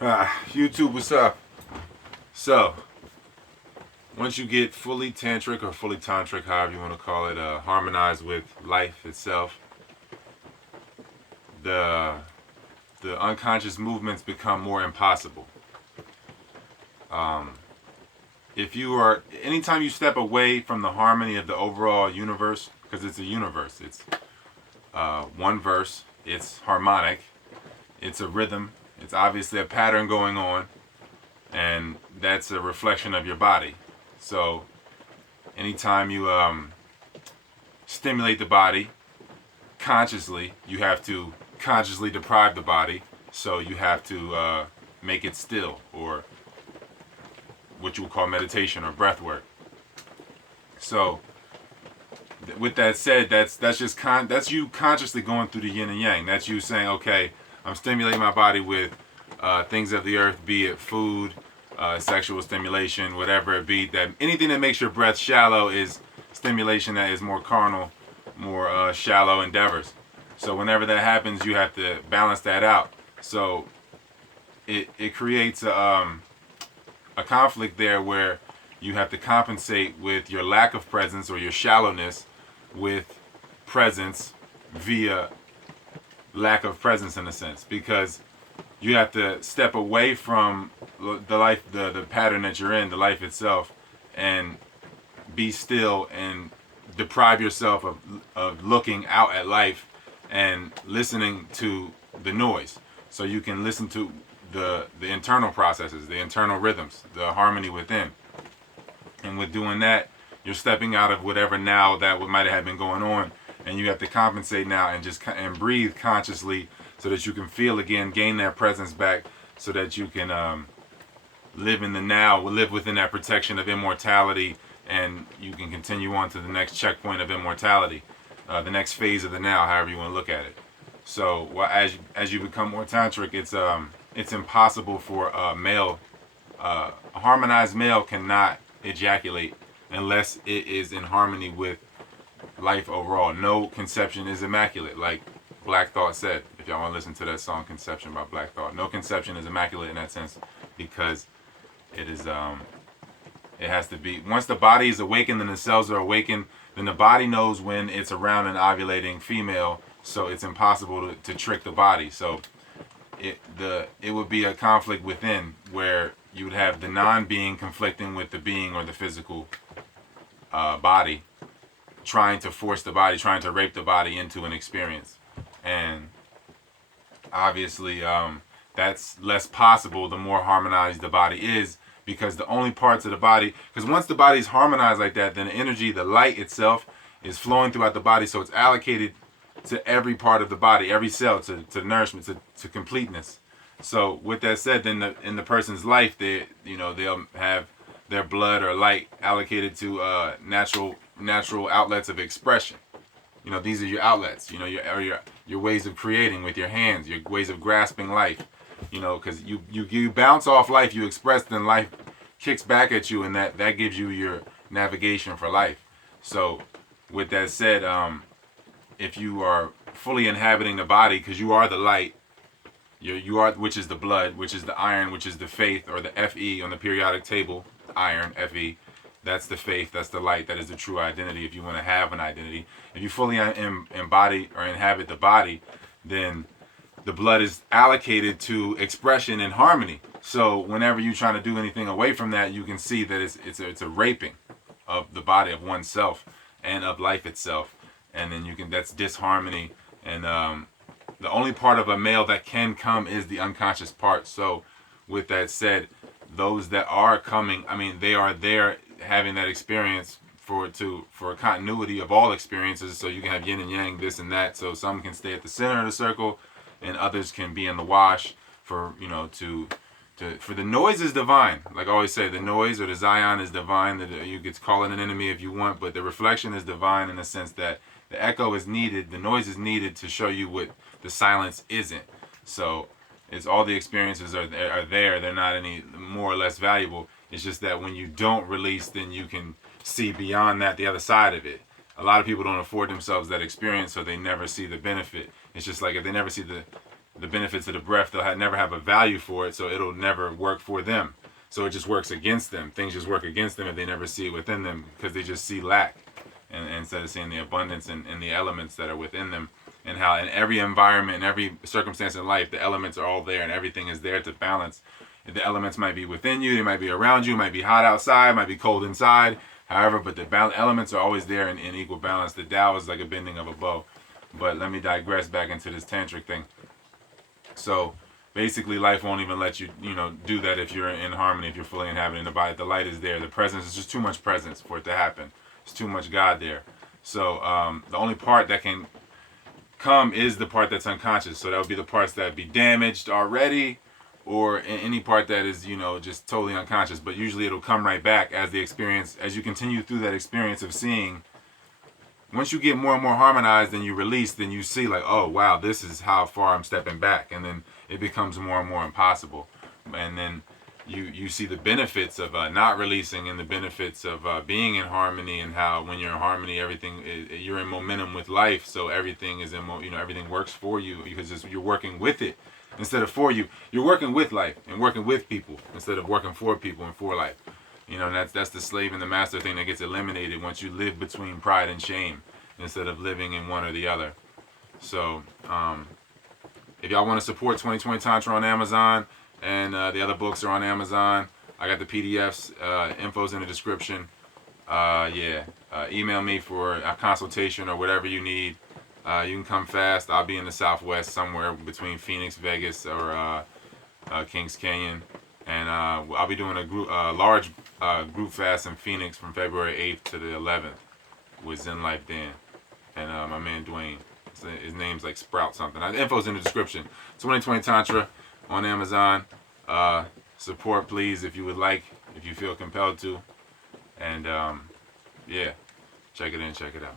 YouTube, what's up? So, once you get fully tantric or fully tantric, however you want to call it, harmonized with life itself, the the unconscious movements become more impossible. Um, if you are, anytime you step away from the harmony of the overall universe, because it's a universe, it's one verse, it's harmonic, it's a rhythm, it's obviously a pattern going on, and that's a reflection of your body. So anytime you stimulate the body consciously, you have to consciously deprive the body. So you have to make it still, or what you would call meditation or breath work. So with that said, that's just that's you consciously going through the yin and yang. That's you saying, okay, I'm stimulating my body with things of the earth, be it food, sexual stimulation, whatever it be. That anything that makes your breath shallow is stimulation that is more carnal, more shallow endeavors. So whenever that happens, you have to balance that out. So it creates a conflict there where you have to compensate with your lack of presence or your shallowness with presence via lack of presence, in a sense, because you have to step away from the life, the pattern that you're in, the life itself, and be still and deprive yourself of looking out at life and listening to the noise, so you can listen to the internal processes, the internal rhythms, the harmony within. And with doing that, you're stepping out of whatever now that what might have been going on, and you have to compensate now and just and breathe consciously so that you can feel again, gain that presence back, so that you can live in the now, live within that protection of immortality, and you can continue on to the next checkpoint of immortality, the next phase of the now, however you want to look at it. So, well, as you become more tantric, it's impossible for a male, a harmonized male cannot ejaculate unless it is in harmony with life overall. No conception is immaculate, like Black Thought said. If y'all want to listen to that song "Conception" by Black Thought, no conception is immaculate in that sense, because it is it has to be, once the body is awakened and the cells are awakened, then the body knows when it's around an ovulating female, so it's impossible to trick the body. So it would be a conflict within, where you would have the non-being conflicting with the being or the physical body, trying to force the body, trying to rape the body into an experience. And obviously that's less possible the more harmonized the body is, because the only parts of the body, because once the body is harmonized like that, then the energy, the light itself, is flowing throughout the body, so it's allocated to every part of the body, every cell, to nourishment, to completeness. So with that said, then in the person's life, they'll have their blood or light allocated to natural outlets of expression. These are your outlets. Your ways of creating with your hands, your ways of grasping life. Because you bounce off life, you express, then life kicks back at you, and that gives you your navigation for life. So with that said, if you are fully inhabiting the body, because you are the light, you are, which is the blood, which is the iron, which is the faith, or the Fe on the periodic table, iron, Fe, that's the faith, that's the light, that is the true identity. If you want to have an identity, if you fully embody or inhabit the body, then the blood is allocated to expression and harmony. So whenever you're trying to do anything away from that, you can see that it's a raping of the body, of oneself, and of life itself. And then that's disharmony. And the only part of a male that can come is the unconscious part. So with that said, those that are coming, they are there having that experience for a continuity of all experiences. So you can have yin and yang, this and that. So some can stay at the center of the circle, and others can be in the wash for for the noise is divine. Like I always say, the noise or the Zion is divine. You could call it an enemy if you want, but the reflection is divine, in the sense that the echo is needed, the noise is needed to show you what the silence isn't. So it's all the experiences are there. They're not any more or less valuable. It's just that when you don't release, then you can see beyond that, the other side of it. A lot of people don't afford themselves that experience, so they never see the benefit. It's just like if they never see the benefits of the breath, they'll never have a value for it, so it'll never work for them. So it just works against them. Things just work against them if they never see it within them, because they just see lack, and instead of seeing the abundance and the elements that are within them, and how in every environment, in every circumstance in life, the elements are all there and everything is there to balance. The elements might be within you, they might be around you, might be hot outside, might be cold inside, however, but the elements are always there in equal balance. The Tao is like a bending of a bow. But let me digress back into this tantric thing. So basically, life won't even let you, do that if you're in harmony, if you're fully inhabiting the body. The light is there. The presence is just too much presence for it to happen. It's too much God there. So the only part that can come is the part that's unconscious. So that would be the parts that be damaged already, or any part that is, just totally unconscious. But usually it'll come right back as the experience, as you continue through that experience of seeing. Once you get more and more harmonized and you release, then you see like, oh wow, this is how far I'm stepping back, and then it becomes more and more impossible. And then you see the benefits of not releasing, and the benefits of being in harmony, and how when you're in harmony, everything you're in momentum with life, so everything is in everything works for you, because you're working with it instead of for you. You're working with life and working with people instead of working for people and for life. And that's the slave and the master thing that gets eliminated once you live between pride and shame instead of living in one or the other. So if y'all want to support 2020 Tantra on Amazon, and the other books are on Amazon, I got the PDFs, info's in the description. Email me for a consultation or whatever you need. You can come fast. I'll be in the Southwest, somewhere between Phoenix, Vegas, or Kings Canyon. And I'll be doing a large group fast in Phoenix from February 8th to the 11th with Zen Life Dan and my man Dwayne. His name's like Sprout something. The info's in the description. 2020 Tantra on Amazon. Support, please, if you would like, if you feel compelled to. And check it in, check it out.